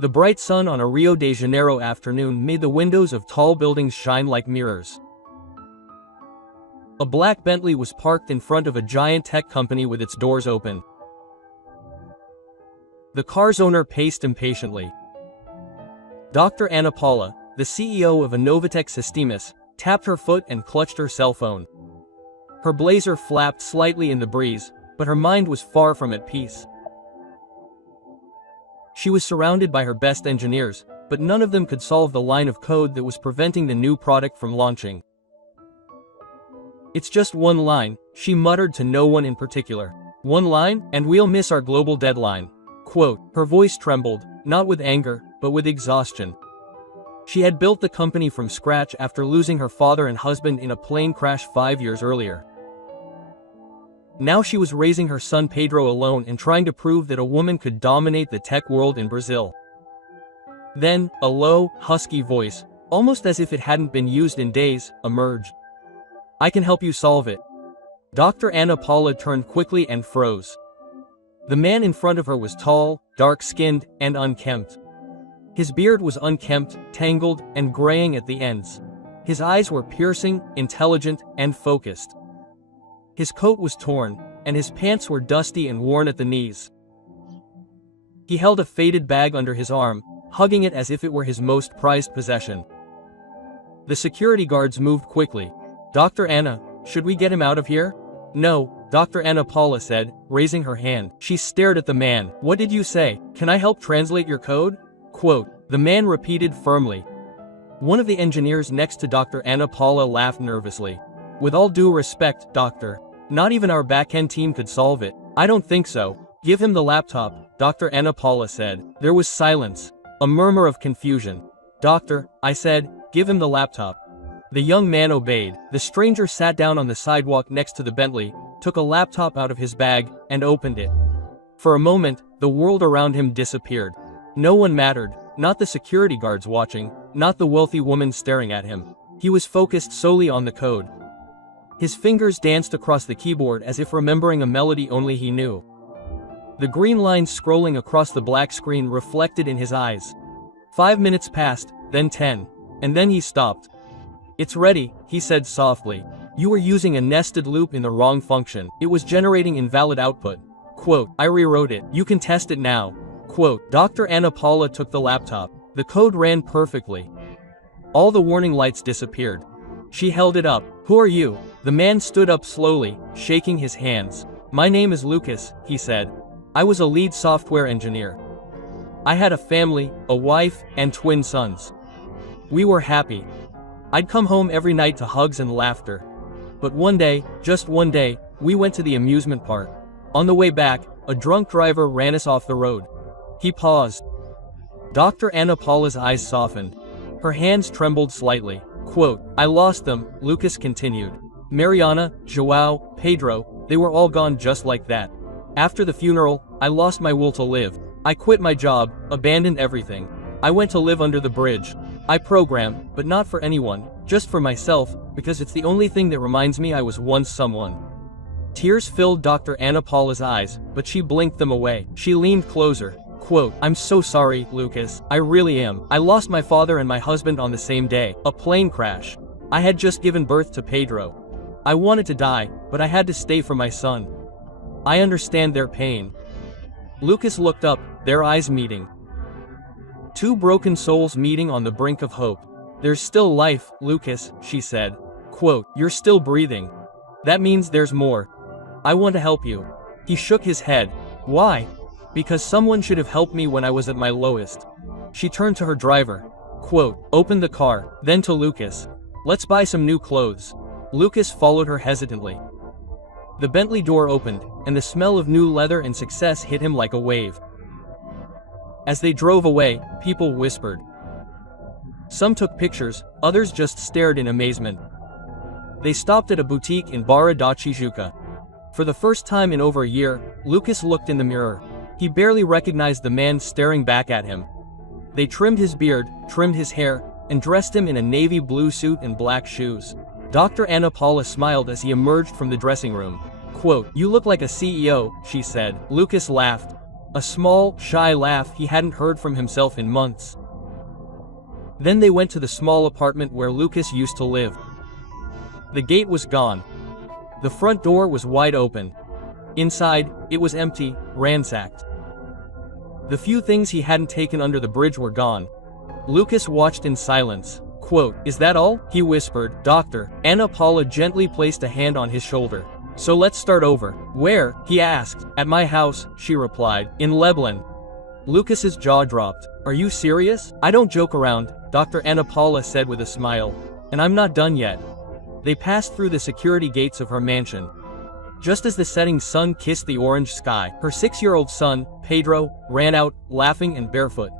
The bright sun on a Rio de Janeiro afternoon made the windows of tall buildings shine like mirrors. A black Bentley was parked in front of a giant tech company with its doors open. The car's owner paced impatiently. Dr. Ana Paula, the CEO of Innovatech Systems, tapped her foot and clutched her cell phone. Her blazer flapped slightly in the breeze, but her mind was far from at peace. She was surrounded by her best engineers, but none of them could solve the line of code that was preventing the new product from launching. "It's just one line," she muttered to no one in particular. "One line, and we'll miss our global deadline." Quote, her voice trembled, not with anger, but with exhaustion. She had built the company from scratch after losing her father and husband in a plane crash 5 years earlier. Now she was raising her son Pedro alone and trying to prove that a woman could dominate the tech world in Brazil. Then, a low, husky voice, almost as if it hadn't been used in days, emerged. "I can help you solve it." Dr. Ana Paula turned quickly and froze. The man in front of her was tall, dark-skinned, and unkempt. His beard was unkempt, tangled, and graying at the ends. His eyes were piercing, intelligent, and focused. His coat was torn, and his pants were dusty and worn at the knees. He held a faded bag under his arm, hugging it as if it were his most prized possession. The security guards moved quickly. "Dr. Ana, should we get him out of here?" "No," Dr. Ana Paula said, raising her hand. She stared at the man. "What did you say? Can I help translate your code?" Quote, the man repeated firmly. One of the engineers next to Dr. Ana Paula laughed nervously. "With all due respect, doctor, not even our backend team could solve it." "I don't think so. Give him the laptop," Dr. Ana Paula said. There was silence, a murmur of confusion. "Doctor," I said, "give him the laptop." The young man obeyed. The stranger sat down on the sidewalk next to the Bentley, took a laptop out of his bag, and opened it. For a moment, the world around him disappeared. No one mattered, not the security guards watching, not the wealthy woman staring at him. He was focused solely on the code. His fingers danced across the keyboard as if remembering a melody only he knew. The green lines scrolling across the black screen reflected in his eyes. 5 minutes passed, then 10. And then he stopped. "It's ready," he said softly. "You were using a nested loop in the wrong function. It was generating invalid output." Quote, "I rewrote it. You can test it now." Quote, Dr. Ana Paula took the laptop. The code ran perfectly. All the warning lights disappeared. She held it up. "Who are you?" The man stood up slowly, shaking his hands. "My name is Lucas," he said. "I was a lead software engineer. I had a family, a wife, and twin sons. We were happy. I'd come home every night to hugs and laughter. But one day, just one day, we went to the amusement park. On the way back, a drunk driver ran us off the road." He paused. Dr. Ana Paula's eyes softened. Her hands trembled slightly. Quote, "I lost them," Lucas continued. "Mariana, João, Pedro, they were all gone just like that. After the funeral, I lost my will to live. I quit my job, abandoned everything. I went to live under the bridge. I program, but not for anyone, just for myself, because it's the only thing that reminds me I was once someone." Tears filled Dr. Ana Paula's eyes, but she blinked them away. She leaned closer. Quote, "I'm so sorry, Lucas. I really am. I lost my father and my husband on the same day, a plane crash. I had just given birth to Pedro. I wanted to die, but I had to stay for my son. I understand their pain." Lucas looked up, their eyes meeting. Two broken souls meeting on the brink of hope. "There's still life, Lucas," she said. Quote, "You're still breathing. That means there's more. I want to help you." He shook his head. "Why?" "Because someone should have helped me when I was at my lowest." She turned to her driver. Quote, "Open the car," then to Lucas. "Let's buy some new clothes." Lucas followed her hesitantly. The Bentley door opened, and the smell of new leather and success hit him like a wave. As they drove away, people whispered. Some took pictures, others just stared in amazement. They stopped at a boutique in Barra da Tijuca. For the first time in over a year, Lucas looked in the mirror. He barely recognized the man staring back at him. They trimmed his beard, trimmed his hair, and dressed him in a navy blue suit and black shoes. Dr. Ana Paula smiled as he emerged from the dressing room. Quote, "You look like a CEO," she said. Lucas laughed. A small, shy laugh he hadn't heard from himself in months. Then they went to the small apartment where Lucas used to live. The gate was gone. The front door was wide open. Inside, it was empty, ransacked. The few things he hadn't taken under the bridge were gone. Lucas watched in silence. Quote, "Is that all?" he whispered. Doctor Anna Paula gently placed a hand on his shoulder. "So let's start over." "Where?" he asked. "At my house," she replied. "In Leblon." Lucas's jaw dropped. "Are you serious?" "I don't joke around," Dr. Anna Paula said with a smile. "And I'm not done yet." They passed through the security gates of her mansion. Just as the setting sun kissed the orange sky, her 6-year-old son, Pedro, ran out, laughing and barefoot.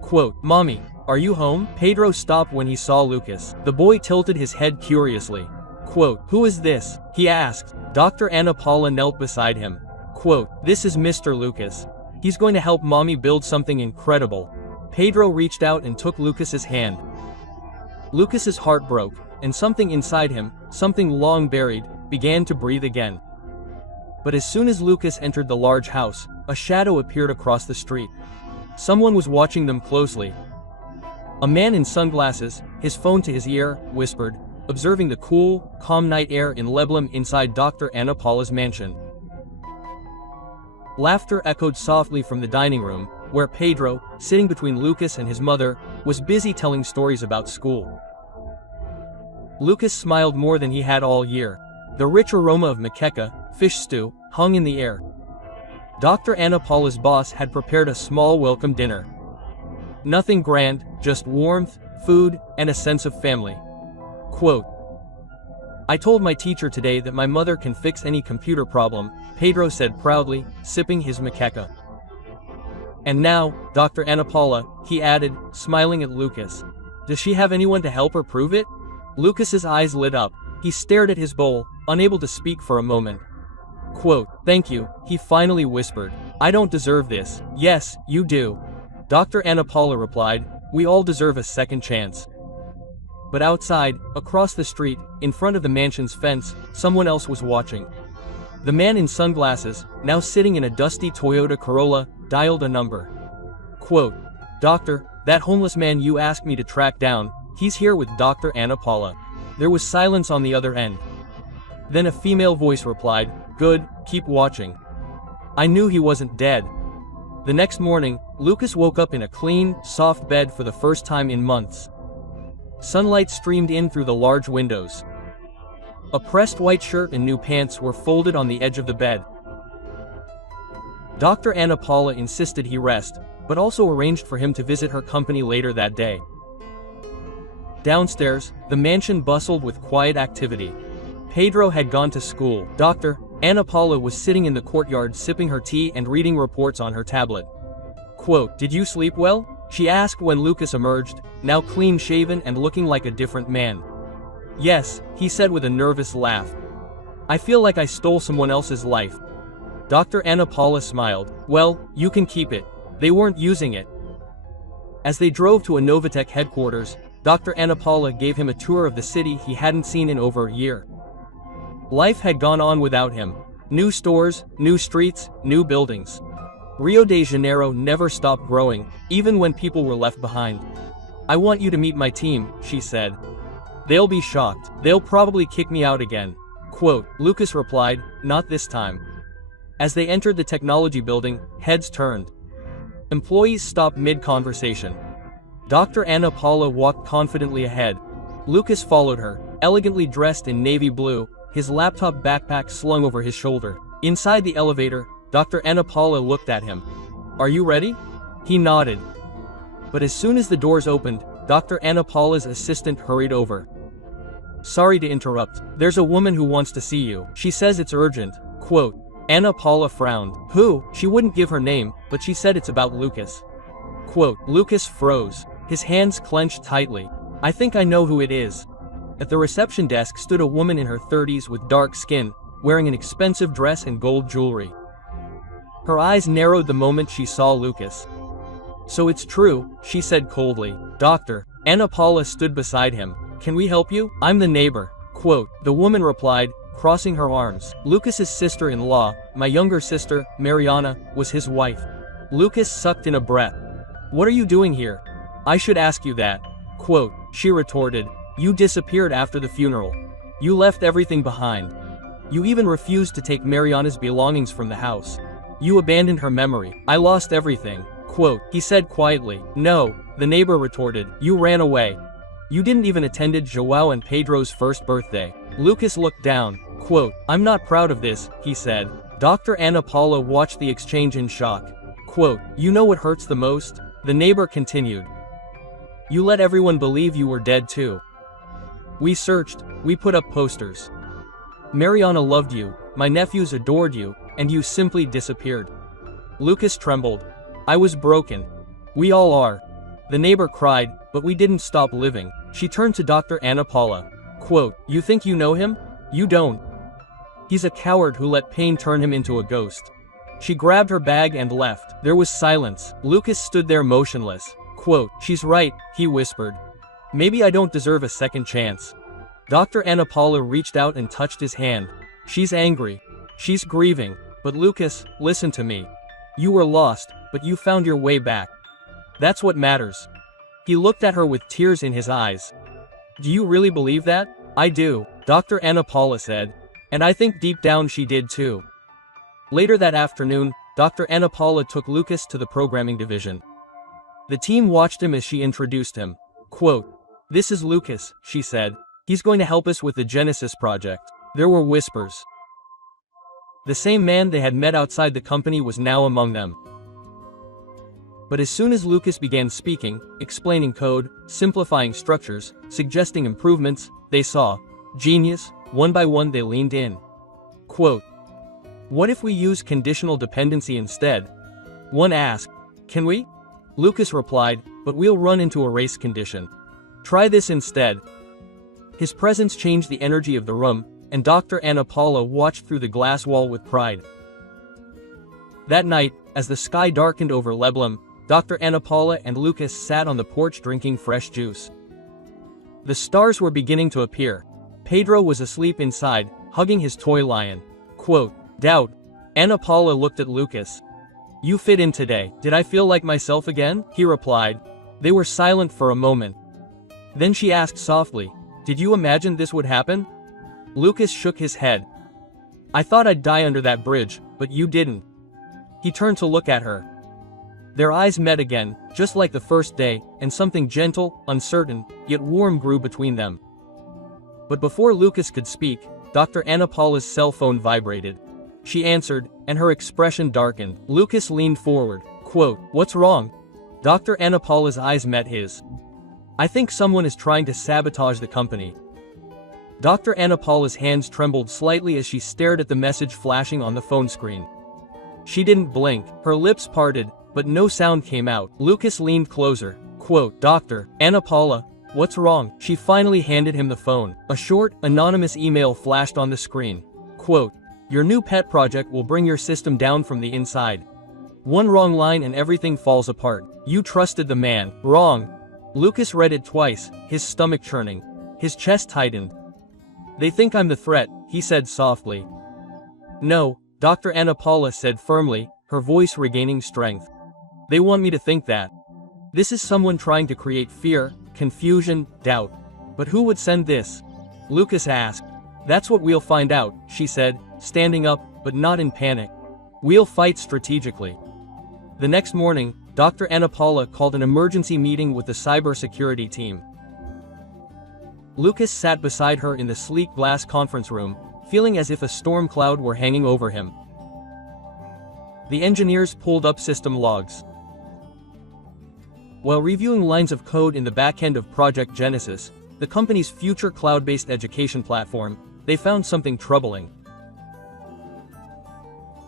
Quote, "Mommy, are you home?" Pedro stopped when he saw Lucas. The boy tilted his head curiously. Quote, "Who is this?" he asked. Dr. Anna Paula knelt beside him. Quote, "This is Mr. Lucas. He's going to help Mommy build something incredible." Pedro reached out and took Lucas's hand. Lucas's heart broke, and something inside him, something long buried, began to breathe again. But as soon as Lucas entered the large house, a shadow appeared across the street. Someone was watching them closely. A man in sunglasses, his phone to his ear, whispered, observing the cool, calm night air in Leblon inside Dr. Anna Paula's mansion. Laughter echoed softly from the dining room, where Pedro, sitting between Lucas and his mother, was busy telling stories about school. Lucas smiled more than he had all year. The rich aroma of makeka, fish stew, hung in the air. Dr. Anna Paula's boss had prepared a small welcome dinner. Nothing grand, just warmth, food, and a sense of family. Quote, "I told my teacher today that my mother can fix any computer problem," Pedro said proudly, sipping his makeka. "And now, Dr. Anna Paula," he added, smiling at Lucas. "Does she have anyone to help her prove it?" Lucas's eyes lit up. He stared at his bowl, unable to speak for a moment. Quote, "Thank you," he finally whispered. "I don't deserve this." "Yes, you do," Dr. Anna Paula replied. "We all deserve a second chance." But outside, across the street, in front of the mansion's fence, someone else was watching. The man in sunglasses, now sitting in a dusty Toyota Corolla, dialed a number. Quote, "Doctor, that homeless man you asked me to track down, he's here with Dr. Anna Paula." There was silence on the other end. Then a female voice replied, "Good, keep watching." I knew he wasn't dead. The next morning, Lucas woke up in a clean, soft bed for the first time in months. Sunlight streamed in through the large windows. A pressed white shirt and new pants were folded on the edge of the bed. Dr. Anna Paula insisted he rest, but also arranged for him to visit her company later that day. Downstairs, the mansion bustled with quiet activity. Pedro had gone to school. Dr. Anna Paula was sitting in the courtyard sipping her tea and reading reports on her tablet. Quote, "Did you sleep well?" she asked when Lucas emerged, now clean-shaven and looking like a different man. "Yes," he said with a nervous laugh. "I feel like I stole someone else's life." Dr. Anna Paula smiled. "Well, you can keep it. They weren't using it." As they drove to a Novatech headquarters, Dr. Anna Paula gave him a tour of the city he hadn't seen in over a year. Life had gone on without him. New stores, new streets, new buildings. Rio de Janeiro never stopped growing, even when people were left behind. "I want you to meet my team," she said. "They'll be shocked. They'll probably kick me out again." Quote, Lucas replied, "Not this time." As they entered the technology building, heads turned. Employees stopped mid-conversation. Dr. Anna Paula walked confidently ahead. Lucas followed her, elegantly dressed in navy blue, his laptop backpack slung over his shoulder. Inside the elevator, Dr. Anna Paula looked at him. "Are you ready?" He nodded. But as soon as the doors opened, Dr. Anna Paula's assistant hurried over. "Sorry to interrupt. There's a woman who wants to see you. She says it's urgent." Quote, Anna Paula frowned. "Who?" She wouldn't give her name, but she said it's about Lucas. Quote, Lucas froze. His hands clenched tightly. "I think I know who it is." At the reception desk stood a woman in her 30s with dark skin, wearing an expensive dress and gold jewelry. Her eyes narrowed the moment she saw Lucas. "So it's true," she said coldly. Dr. Anna Paula stood beside him. "Can we help you? I'm the neighbor." Quote, the woman replied, crossing her arms. Lucas's sister-in-law, my younger sister, Mariana, was his wife. Lucas sucked in a breath. What are you doing here? I should ask you that. Quote, she retorted. You disappeared after the funeral. You left everything behind. You even refused to take Mariana's belongings from the house. You abandoned her memory. I lost everything. Quote, he said quietly. No, the neighbor retorted. You ran away. You didn't even attend Joao and Pedro's first birthday. Lucas looked down. Quote, I'm not proud of this, he said. Dr. Ana Paula watched the exchange in shock. Quote, you know what hurts the most? The neighbor continued. You let everyone believe you were dead too. We searched, we put up posters. Mariana loved you, my nephews adored you, and you simply disappeared. Lucas trembled. I was broken. We all are. The neighbor cried, but we didn't stop living. She turned to Dr. Ana Paula. Quote, you think you know him? You don't. He's a coward who let pain turn him into a ghost. She grabbed her bag and left. There was silence. Lucas stood there motionless. Quote, she's right, he whispered. Maybe I don't deserve a second chance. Dr. Ana Paula reached out and touched his hand. She's angry. She's grieving. But Lucas, listen to me. You were lost, but you found your way back. That's what matters. He looked at her with tears in his eyes. Do you really believe that? I do, Dr. Ana Paula said. And I think deep down she did too. Later that afternoon, Dr. Ana Paula took Lucas to the programming division. The team watched him as she introduced him. Quote, this is Lucas, she said. He's going to help us with the Genesis project. There were whispers. The same man they had met outside the company was now among them. But as soon as Lucas began speaking, explaining code, simplifying structures, suggesting improvements, they saw genius. One by one they leaned in. Quote, what if we use conditional dependency instead? One asked, can we? Lucas replied, but we'll run into a race condition. Try this instead. His presence changed the energy of the room, and Dr. Ana Paula watched through the glass wall with pride. That night, as the sky darkened over Leblum, Dr. Ana Paula and Lucas sat on the porch drinking fresh juice. The stars were beginning to appear. Pedro was asleep inside, hugging his toy lion. Quote, doubt. Ana Paula looked at Lucas. You fit in today. Did I feel like myself again? He replied. They were silent for a moment. Then she asked softly, did you imagine this would happen? Lucas shook his head. I thought I'd die under that bridge, but you didn't. He turned to look at her. Their eyes met again, just like the first day, and something gentle, uncertain, yet warm grew between them. But before Lucas could speak, Dr. Ana Paula's cell phone vibrated. She answered, and her expression darkened. Lucas leaned forward. Quote, what's wrong? Dr. Ana Paula's eyes met his. I think someone is trying to sabotage the company. Dr. Ana Paula's hands trembled slightly as she stared at the message flashing on the phone screen. She didn't blink, her lips parted, but no sound came out. Lucas leaned closer. Quote, Dr. Ana Paula, what's wrong? She finally handed him the phone. A short, anonymous email flashed on the screen. Quote, your new pet project will bring your system down from the inside. One wrong line and everything falls apart. You trusted the man. Wrong. Lucas read it twice, his stomach churning. His chest tightened. They think I'm the threat, he said softly. No, Dr. Ana Paula said firmly, her voice regaining strength. They want me to think that. This is someone trying to create fear, confusion, doubt. But who would send this? Lucas asked. That's what we'll find out, she said, standing up, but not in panic. We'll fight strategically. The next morning, Dr. Ana Paula called an emergency meeting with the cybersecurity team. Lucas sat beside her in the sleek glass conference room, feeling as if a storm cloud were hanging over him. The engineers pulled up system logs. While reviewing lines of code in the backend of Project Genesis, the company's future cloud-based education platform, they found something troubling.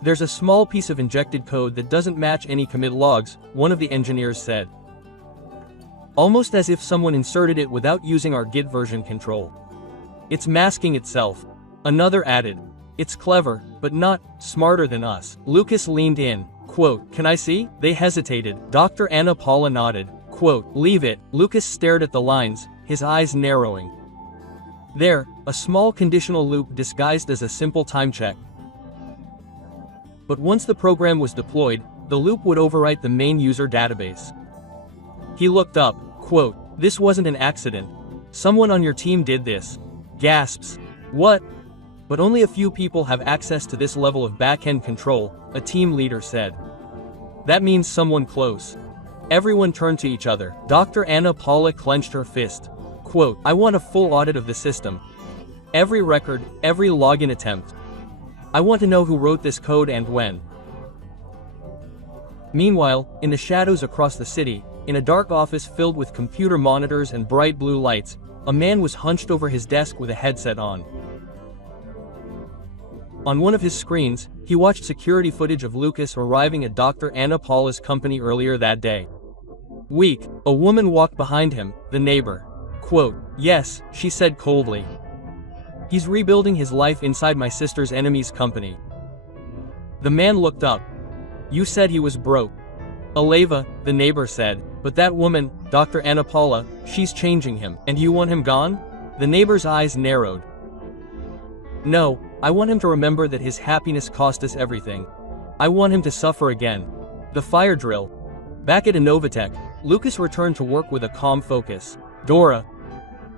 There's a small piece of injected code that doesn't match any commit logs, one of the engineers said. Almost as if someone inserted it without using our Git version control. It's masking itself. Another added. It's clever, but not smarter than us. Lucas leaned in. Quote, can I see? They hesitated. Dr. Ana Paula nodded. Quote, leave it. Lucas stared at the lines, his eyes narrowing. There, a small conditional loop disguised as a simple time check. But once the program was deployed, the loop would overwrite the main user database. He looked up, quote, "This wasn't an accident. Someone on your team did this." Gasps. "What?" "But only a few people have access to this level of back-end control," a team leader said. "That means someone close." Everyone turned to each other. Dr. Anna Paula clenched her fist. Quote, "I want a full audit of the system. Every record, every login attempt. I want to know who wrote this code and when." Meanwhile, in the shadows across the city, in a dark office filled with computer monitors and bright blue lights, a man was hunched over his desk with a headset on. On one of his screens, he watched security footage of Lucas arriving at Dr. Anna Paula's company earlier that day. Weak, a woman walked behind him, the neighbor. Quote, "Yes," she said coldly. "He's rebuilding his life inside my sister's enemy's company." The man looked up. "You said he was broke." "Aleva," the neighbor said, "but that woman, Dr. Anna Paula, she's changing him. And you want him gone?" The neighbor's eyes narrowed. "No, I want him to remember that his happiness cost us everything. I want him to suffer again." The fire drill. Back at Innovatech, Lucas returned to work with a calm focus. Dora.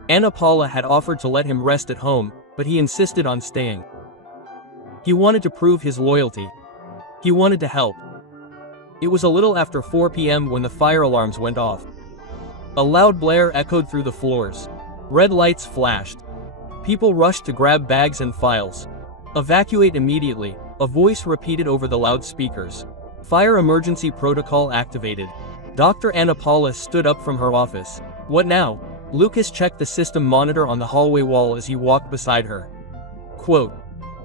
Anna Paula had offered to let him rest at home, but he insisted on staying. He wanted to prove his loyalty. He wanted to help. It was a little after 4 p.m. when the fire alarms went off. A loud blare echoed through the floors. Red lights flashed. People rushed to grab bags and files. "Evacuate immediately," a voice repeated over the loudspeakers. Fire emergency protocol activated. Dr. Anna Paula stood up from her office. "What now?" Lucas checked the system monitor on the hallway wall as he walked beside her. Quote,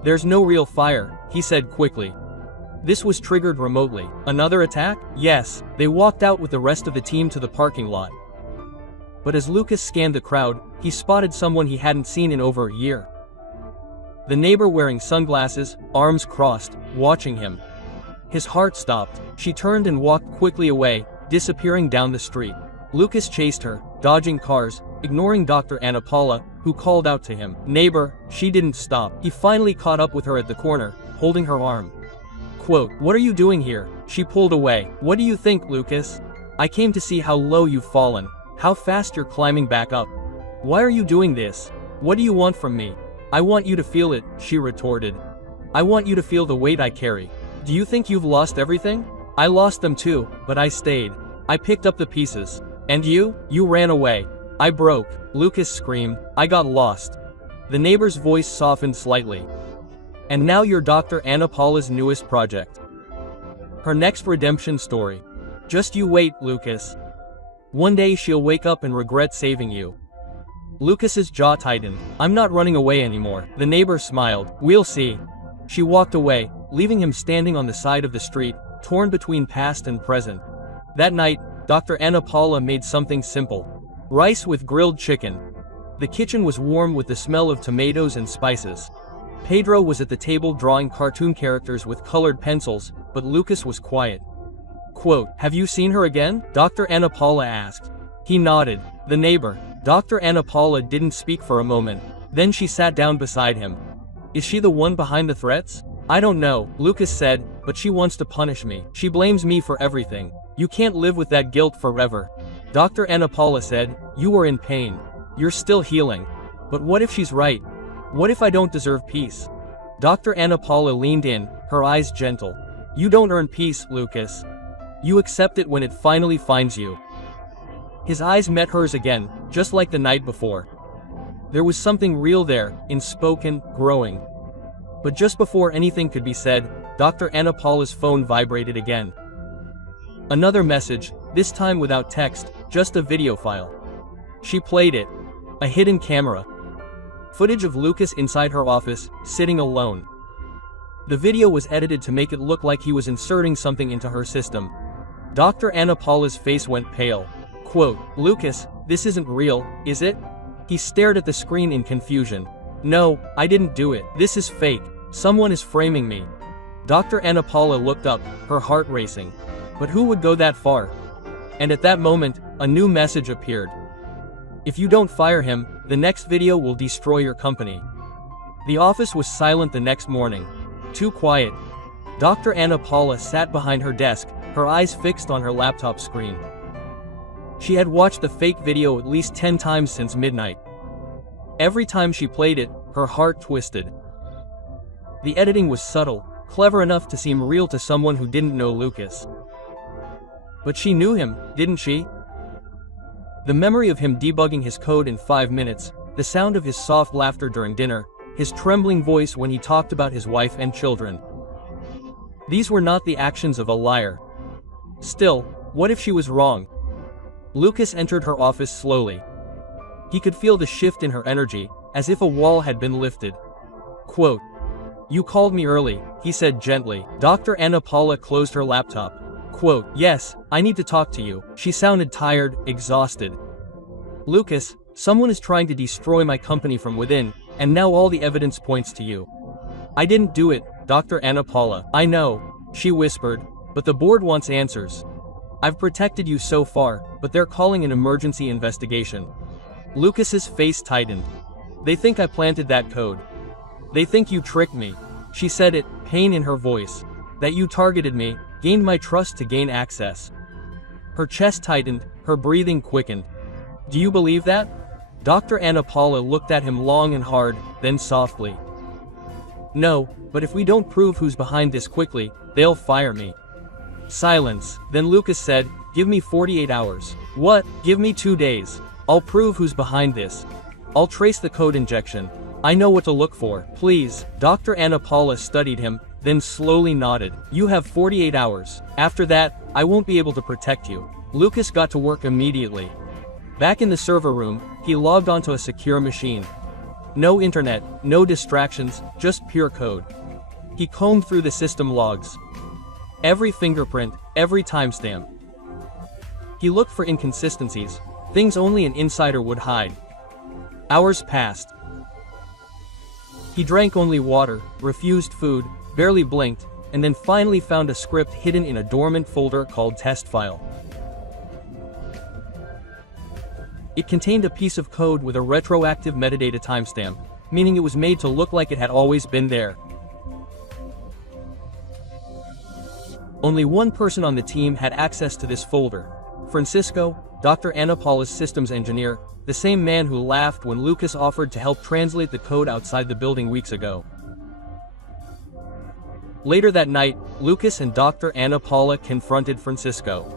"There's no real fire," he said quickly. "This was triggered remotely. Another attack?" "Yes." They walked out with the rest of the team to the parking lot. But as Lucas scanned the crowd, he spotted someone he hadn't seen in over a year. The neighbor wearing sunglasses, arms crossed, watching him. His heart stopped. She turned and walked quickly away, disappearing down the street. Lucas chased her, dodging cars, ignoring Dr. Anna Paula, who called out to him. "Neighbor," she didn't stop. He finally caught up with her at the corner, holding her arm. Quote, "What are you doing here?" She pulled away. "What do you think, Lucas? I came to see how low you've fallen. How fast you're climbing back up. Why are you doing this? What do you want from me?" "I want you to feel it," she retorted. "I want you to feel the weight I carry. Do you think you've lost everything? I lost them too, but I stayed. I picked up the pieces. And you? You ran away. I broke." Lucas screamed. "I got lost." The neighbor's voice softened slightly. "And now you're Dr. Anna Paula's newest project. Her next redemption story. Just you wait, Lucas. One day she'll wake up and regret saving you." Lucas's jaw tightened. "I'm not running away anymore." The neighbor smiled. "We'll see." She walked away, leaving him standing on the side of the street, torn between past and present. That night, Dr. Anna Paula made something simple. Rice with grilled chicken. The kitchen was warm with the smell of tomatoes and spices. Pedro was at the table drawing cartoon characters with colored pencils, but Lucas was quiet. Quote, "Have you seen her again?" Dr. Anna Paula asked. He nodded. The neighbor. Dr. Anna Paula didn't speak for a moment. Then she sat down beside him. "Is she the one behind the threats?" "I don't know," Lucas said, "but she wants to punish me. She blames me for everything. You can't live with that guilt forever." Dr. Anna Paula said, "You were in pain. You're still healing. But what if she's right? What if I don't deserve peace?" Dr. Anna Paula leaned in, her eyes gentle. "You don't earn peace, Lucas. You accept it when it finally finds you." His eyes met hers again, just like the night before. There was something real there, unspoken, growing. But just before anything could be said, Dr. Anna Paula's phone vibrated again. Another message, this time without text, just a video file. She played it. A hidden camera. Footage of Lucas inside her office, sitting alone. The video was edited to make it look like he was inserting something into her system. Dr. Anna Paula's face went pale. Quote, "Lucas, this isn't real, is it?" He stared at the screen in confusion. "No, I didn't do it. This is fake. Someone is framing me." Dr. Anna Paula looked up, her heart racing. But who would go that far? And at that moment, a new message appeared. "If you don't fire him, the next video will destroy your company." The office was silent the next morning. Too quiet. Dr. Anna Paula sat behind her desk, her eyes fixed on her laptop screen. She had watched the fake video at least 10 times since midnight. Every time she played it, her heart twisted. The editing was subtle, clever enough to seem real to someone who didn't know Lucas. But she knew him, didn't she? The memory of him debugging his code in 5 minutes, the sound of his soft laughter during dinner, his trembling voice when he talked about his wife and children. These were not the actions of a liar. Still, what if she was wrong? Lucas entered her office slowly. He could feel the shift in her energy, as if a wall had been lifted. Quote, "You called me early," he said gently. Dr. Anna Paula closed her laptop. Quote, "Yes, I need to talk to you." She sounded tired, exhausted. "Lucas, someone is trying to destroy my company from within, and now all the evidence points to you." "I didn't do it, Dr. Anna Paula." "I know," she whispered, "but the board wants answers. I've protected you so far, but they're calling an emergency investigation." Lucas's face tightened. "They think I planted that code. They think you tricked me." She said it, pain in her voice. "That you targeted me, gained my trust to gain access." Her chest tightened, her breathing quickened. "Do you believe that?" Dr. Anna Paula looked at him long and hard, then softly. "No, but if we don't prove who's behind this quickly, they'll fire me." Silence. Then Lucas said, "Give me 48 hours. "What? Give me 2 days. I'll prove who's behind this. I'll trace the code injection. I know what to look for. Please." Dr. Anna Paula studied him, then slowly nodded. "You have 48 hours. After that, I won't be able to protect you." Lucas got to work immediately. Back in the server room, he logged onto a secure machine. No internet, no distractions, just pure code. He combed through the system logs. Every fingerprint, every timestamp. He looked for inconsistencies, things only an insider would hide. Hours passed. He drank only water, refused food, barely blinked, and then finally found a script hidden in a dormant folder called test file. It contained a piece of code with a retroactive metadata timestamp, meaning it was made to look like it had always been there. Only one person on the team had access to this folder. Francisco, Dr. Anna Paula's systems engineer, the same man who laughed when Lucas offered to help translate the code outside the building weeks ago. Later that night, Lucas and Dr. Anna Paula confronted Francisco.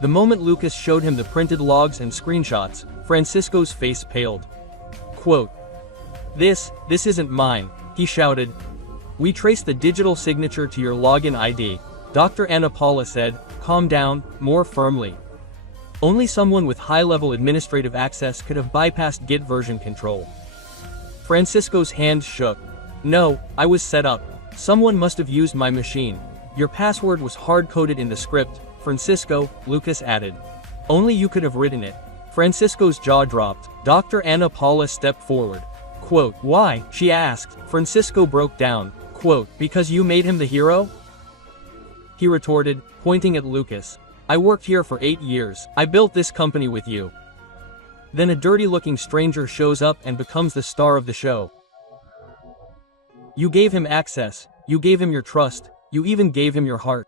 The moment Lucas showed him the printed logs and screenshots, Francisco's face paled. Quote, This isn't mine," he shouted. "We traced the digital signature to your login ID," Dr. Anna Paula said, calm down, more firmly. Only someone with high-level administrative access could have bypassed Git version control. Francisco's hand shook. "No, I was set up. Someone must have used my machine. Your password was hard-coded in the script, Francisco," Lucas added. "Only you could have written it." Francisco's jaw dropped. Dr. Anna Paula stepped forward. Quote, "Why?" she asked. Francisco broke down. Quote, "Because you made him the hero?" He retorted, pointing at Lucas. "I worked here for 8 years. I built this company with you." Then a dirty-looking stranger shows up and becomes the star of the show. "You gave him access, you gave him your trust, you even gave him your heart."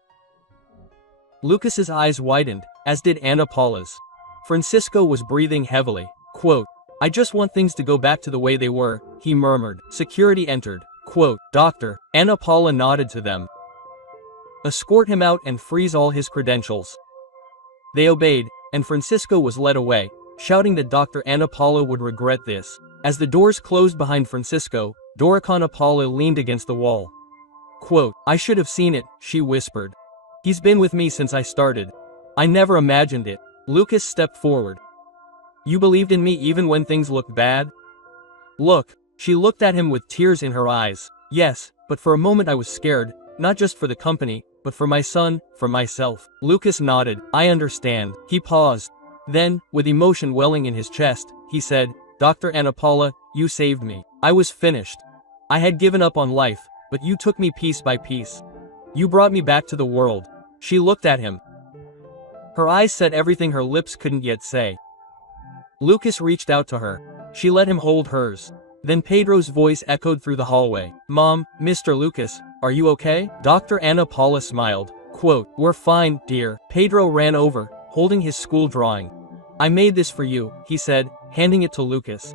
Lucas's eyes widened, as did Anna Paula's. Francisco was breathing heavily. Quote, "I just want things to go back to the way they were," he murmured. Security entered. Quote, "Doctor," Anna Paula nodded to them. "Escort him out and freeze all his credentials." They obeyed, and Francisco was led away, shouting that Dr. Anna Paula would regret this. As the doors closed behind Francisco, Dr. Anna Paula leaned against the wall. Quote, "I should have seen it," she whispered. "He's been with me since I started. I never imagined it." Lucas stepped forward. "You believed in me even when things looked bad?" "Look," she looked at him with tears in her eyes. "Yes, but for a moment I was scared, not just for the company, but for my son, for myself." Lucas nodded. "I understand." He paused. Then, with emotion welling in his chest, he said, "Dr. Anna Paula, you saved me. I was finished. I had given up on life, but you took me piece by piece. You brought me back to the world." She looked at him. Her eyes said everything her lips couldn't yet say. Lucas reached out to her. She let him hold hers. Then Pedro's voice echoed through the hallway. "Mom, Mr. Lucas, are you okay? Dr. Ana Paula smiled. Quote, we're fine, dear. Pedro ran over, holding his school drawing. I made this for you, he said, handing it to Lucas.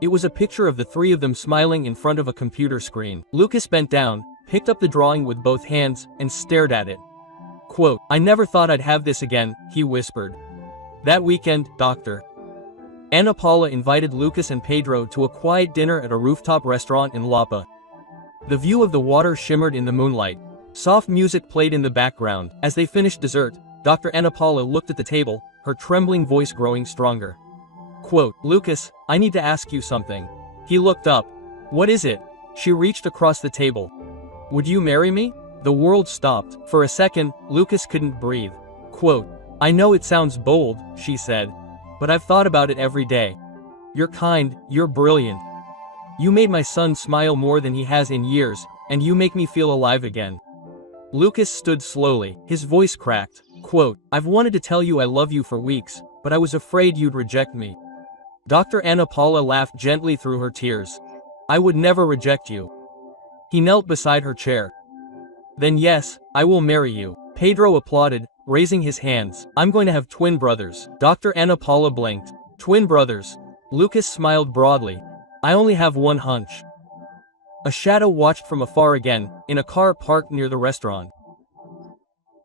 It was a picture of the three of them smiling in front of a computer screen. Lucas bent down, picked up the drawing with both hands, and stared at it. Quote, I never thought I'd have this again, he whispered. That weekend, Dr. Ana Paula invited Lucas and Pedro to a quiet dinner at a rooftop restaurant in Lapa. The view of the water shimmered in the moonlight. Soft music played in the background. As they finished dessert, Dr. Ana Paula looked at the table, her trembling voice growing stronger. Quote, Lucas, I need to ask you something. He looked up. What is it? She reached across the table. Would you marry me? The world stopped. For a second, Lucas couldn't breathe. Quote, I know it sounds bold, she said. But I've thought about it every day. You're kind, you're brilliant. You made my son smile more than he has in years, and you make me feel alive again. Lucas stood slowly, his voice cracked. Quote, I've wanted to tell you I love you for weeks, but I was afraid you'd reject me. Dr. Ana Paula laughed gently through her tears. I would never reject you. He knelt beside her chair. Then yes, I will marry you. Pedro applauded, raising his hands. I'm going to have twin brothers. Dr. Ana Paula blinked. Twin brothers. Lucas smiled broadly. I only have one hunch. A shadow watched from afar again, in a car parked near the restaurant.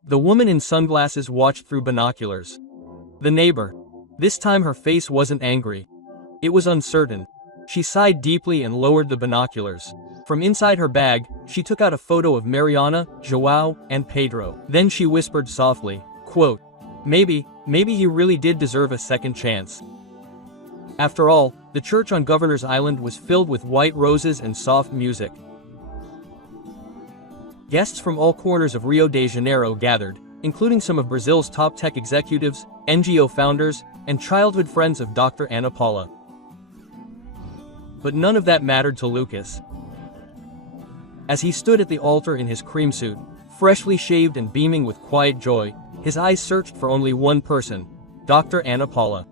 The woman in sunglasses watched through binoculars. The neighbor. This time her face wasn't angry. It was uncertain. She sighed deeply and lowered the binoculars. From inside her bag, she took out a photo of Mariana, Joao, and Pedro. Then she whispered softly, quote, maybe he really did deserve a second chance. After all, the church on Governor's Island was filled with white roses and soft music. Guests from all corners of Rio de Janeiro gathered, including some of Brazil's top tech executives, NGO founders, and childhood friends of Dr. Ana Paula. But none of that mattered to Lucas. As he stood at the altar in his cream suit, freshly shaved and beaming with quiet joy, his eyes searched for only one person, Dr. Ana Paula.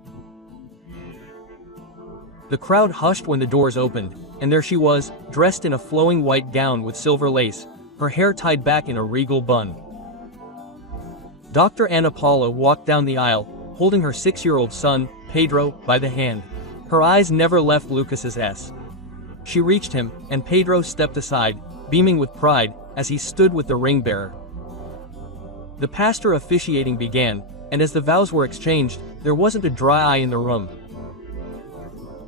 The crowd hushed when the doors opened, and there she was, dressed in a flowing white gown with silver lace, her hair tied back in a regal bun. Dr. Ana Paula walked down the aisle, holding her 6-year-old son, Pedro, by the hand. Her eyes never left Lucas's. She reached him, and Pedro stepped aside, beaming with pride, as he stood with the ring bearer. The pastor officiating began, and as the vows were exchanged, there wasn't a dry eye in the room.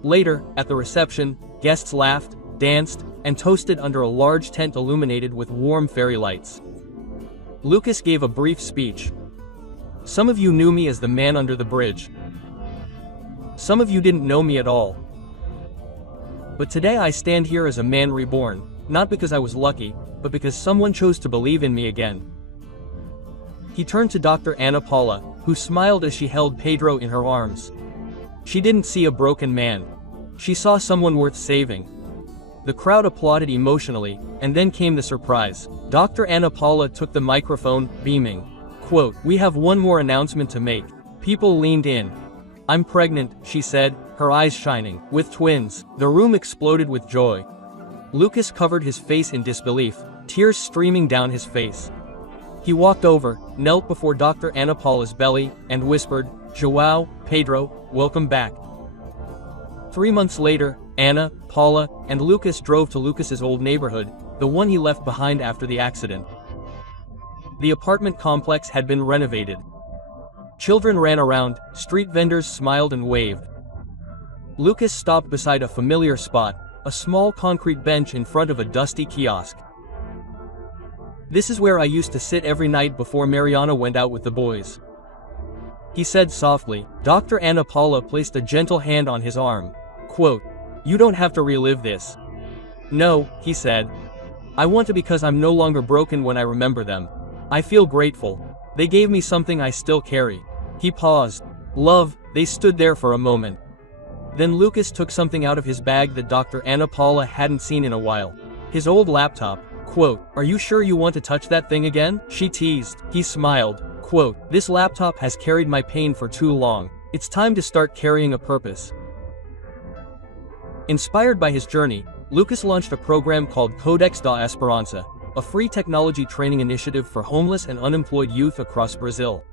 Later, at the reception, guests laughed, danced, and toasted under a large tent illuminated with warm fairy lights. Lucas gave a brief speech. Some of you knew me as the man under the bridge. Some of you didn't know me at all. But today I stand here as a man reborn, not because I was lucky, but because someone chose to believe in me again. He turned to Dr. Ana Paula, who smiled as she held Pedro in her arms. She didn't see a broken man. She saw someone worth saving. The crowd applauded emotionally, and then came the surprise. Dr. Ana Paula took the microphone, beaming. Quote, we have one more announcement to make. People leaned in. I'm pregnant, she said, her eyes shining. With twins. The room exploded with joy. Lucas covered his face in disbelief, tears streaming down his face. He walked over, knelt before Dr. Ana Paula's belly, and whispered, Joao, Pedro, welcome back. 3 months later, Ana, Paula, and Lucas drove to Lucas's old neighborhood, the one he left behind after the accident. The apartment complex had been renovated. Children ran around, street vendors smiled and waved. Lucas stopped beside a familiar spot, a small concrete bench in front of a dusty kiosk. This is where I used to sit every night before Mariana went out with the boys. He said softly. Dr. Ana Paula placed a gentle hand on his arm. Quote, you don't have to relive this. No, he said. I want to because I'm no longer broken when I remember them. I feel grateful. They gave me something I still carry. He paused. Love, they stood there for a moment. Then Lucas took something out of his bag that Dr. Ana Paula hadn't seen in a while. His old laptop. Quote, are you sure you want to touch that thing again? She teased. He smiled. Quote, this laptop has carried my pain for too long. It's time to start carrying a purpose. Inspired by his journey, Lucas launched a program called Codex da Esperança, a free technology training initiative for homeless and unemployed youth across Brazil.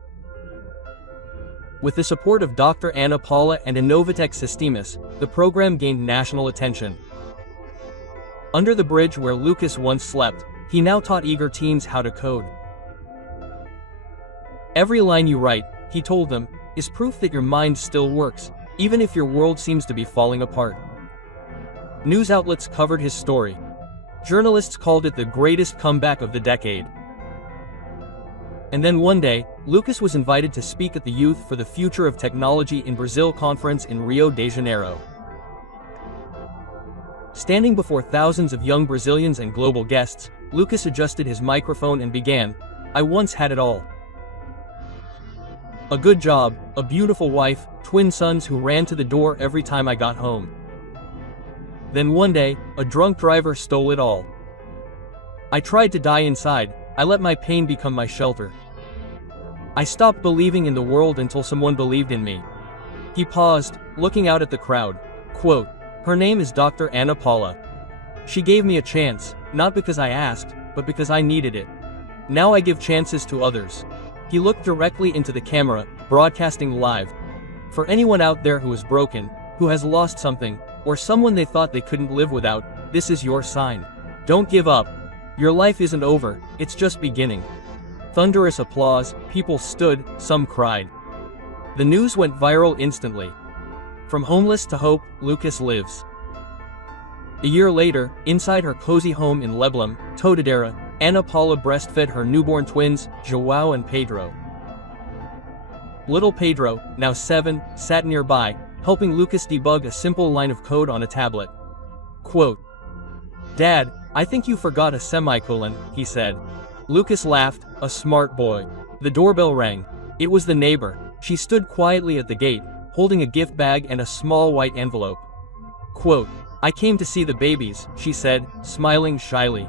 With the support of Dr. Ana Paula and Innovatec Sistemas, the program gained national attention. Under the bridge where Lucas once slept, he now taught eager teens how to code. Every line you write, he told them, is proof that your mind still works, even if your world seems to be falling apart. News outlets covered his story. Journalists called it the greatest comeback of the decade. And then one day, Lucas was invited to speak at the Youth for the Future of Technology in Brazil conference in Rio de Janeiro. Standing before thousands of young Brazilians and global guests, Lucas adjusted his microphone and began, "I once had it all. A good job, a beautiful wife, twin sons who ran to the door every time I got home. Then one day, a drunk driver stole it all. I tried to die inside, I let my pain become my shelter. I stopped believing in the world until someone believed in me." He paused, looking out at the crowd. Quote, "Her name is Dr. Ana Paula. She gave me a chance, not because I asked, but because I needed it. Now I give chances to others." He looked directly into the camera, broadcasting live. For anyone out there who is broken, who has lost something, or someone they thought they couldn't live without, this is your sign. Don't give up. Your life isn't over, it's just beginning. Thunderous applause, people stood, some cried. The news went viral instantly. From homeless to hope, Lucas lives. A year later, inside her cozy home in Leblon, Todadera, Ana Paula breastfed her newborn twins, João and Pedro. Little Pedro, now 7, sat nearby, helping Lucas debug a simple line of code on a tablet. Quote, "Dad, I think you forgot a semicolon," he said. Lucas laughed, a smart boy. The doorbell rang. It was the neighbor. She stood quietly at the gate, holding a gift bag and a small white envelope. Quote, "I came to see the babies," she said, smiling shyly.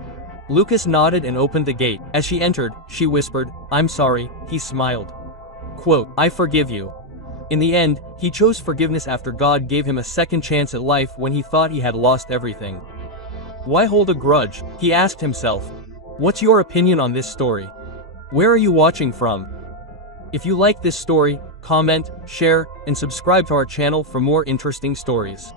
Lucas nodded and opened the gate. As she entered, she whispered, "I'm sorry," he smiled. Quote, "I forgive you." In the end, he chose forgiveness after God gave him a second chance at life when he thought he had lost everything. Why hold a grudge? He asked himself. What's your opinion on this story? Where are you watching from? If you like this story, comment, share, and subscribe to our channel for more interesting stories.